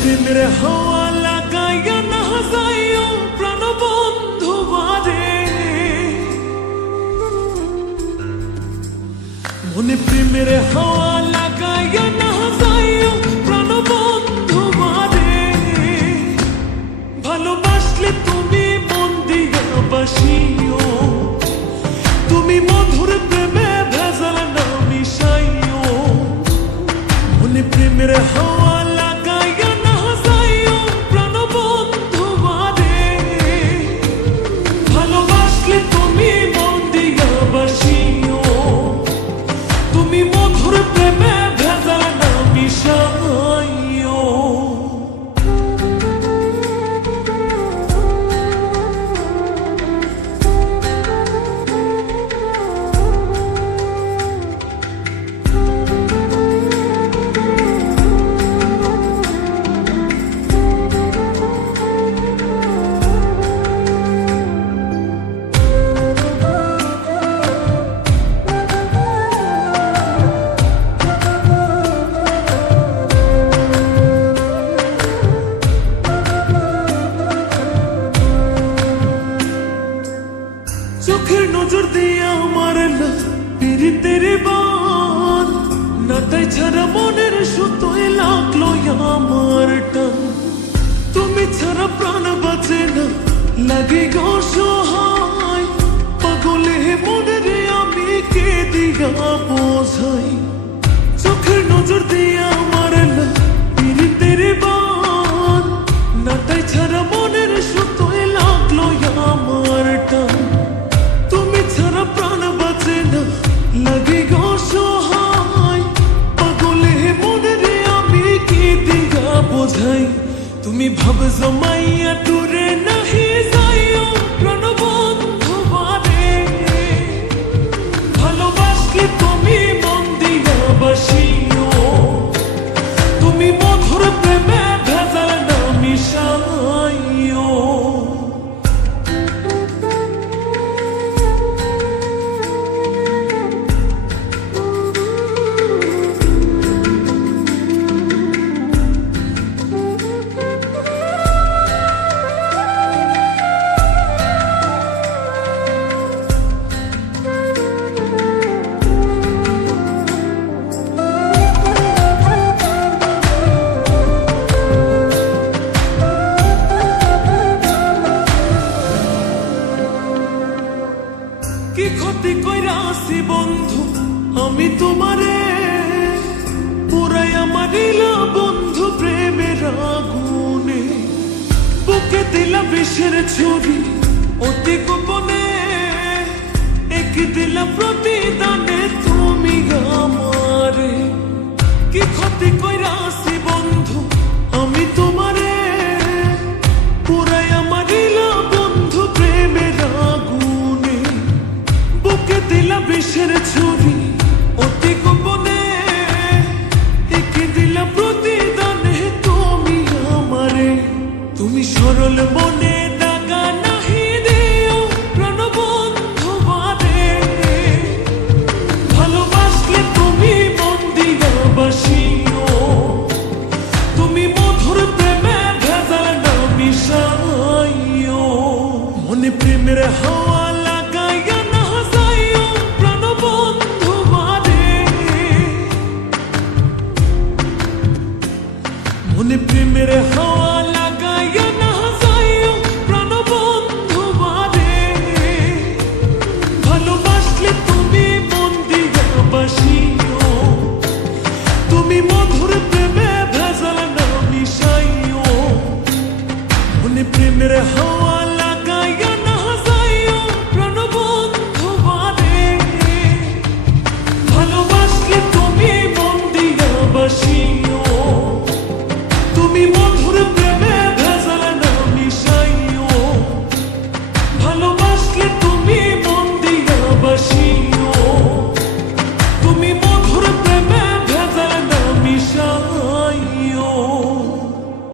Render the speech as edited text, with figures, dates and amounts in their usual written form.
প্রেমের হাওয়া লাগাইয়া না যাইও প্রাণবন্ধু বারে, মনে প্রেমের হাওয়া লাগাইয়া না যাইও প্রাণবন্ধু বারে। ভালোবাসলে তুমি মন দিয়া বাসিও, তুমি মধুর প্রেমে ভেজাল না মিশাইও। মনে প্রেমের হাওয়া লাগাইয়া না যাইও প্রাণবন্ধু বারে, ভালোবাসলে তুমি মন দিয়া বাসিও, তুমি মধুর প্রেমে ভেজাল না মিশাইও। চোখের নজর দিয়ে আমার পীড়িতের বান, না তাই ছাড়া মনের সুতোয় লাগলো আমার টান। তুমি ছাড়া প্রাণ বাঁচে না, লাগে গো সহায়, পাগলে মনের আমি কে দিয়া বোঝাই। চোখের নজর দিয়ে আমার পীড়িতের বান, না তাই ছাড়া মনের সুতোয় লাগলো আমার টান। ছাড়া প্রাণ বাঁচে না, লাগে গো সহায়, পাগলে মনের আমি কি দিয়া বোঝাই। তুমি ভাব জমাইয়া দূরে নাহি যাইও প্রাণবন্ধু বারে, ভালোবাসলে তুমি মন দিয়া বাসিও, তুমি মধুর প্রেমে ভেজাল না মিশাইও। কি ক্ষতি কইরাছি বন্ধু আমি তোমারে, পুরাইয়া মারিলা বন্ধু প্রেমের আগুনে। বুকে দিলা বিষের ছুরি অতি গোপনে, এক দিলা প্রতিদানে তুমি আমারে। কি ক্ষতি কইরাছি বন্ধু আমি তোমারে, পুরাইয়া মারিলা বন্ধু প্রেমের আগুনে। বুকে দিলা বিষের ছুরি অতি গোপনে, একে দিলা প্রতিদানে তুমি আমারে। তুমি সরল মনে দাগা নাহি দিও প্রাণবন্ধু বারে, ভালোবাসলে তুমি মন দিয়া বাসিও, তুমি মধুর প্রেমে ভেজাল না মিশাইও। মনে প্রেমের হাওয়া লাগাইয়া না যাইও প্রাণবন্ধু বারে, মনে প্রেমের হাওয়া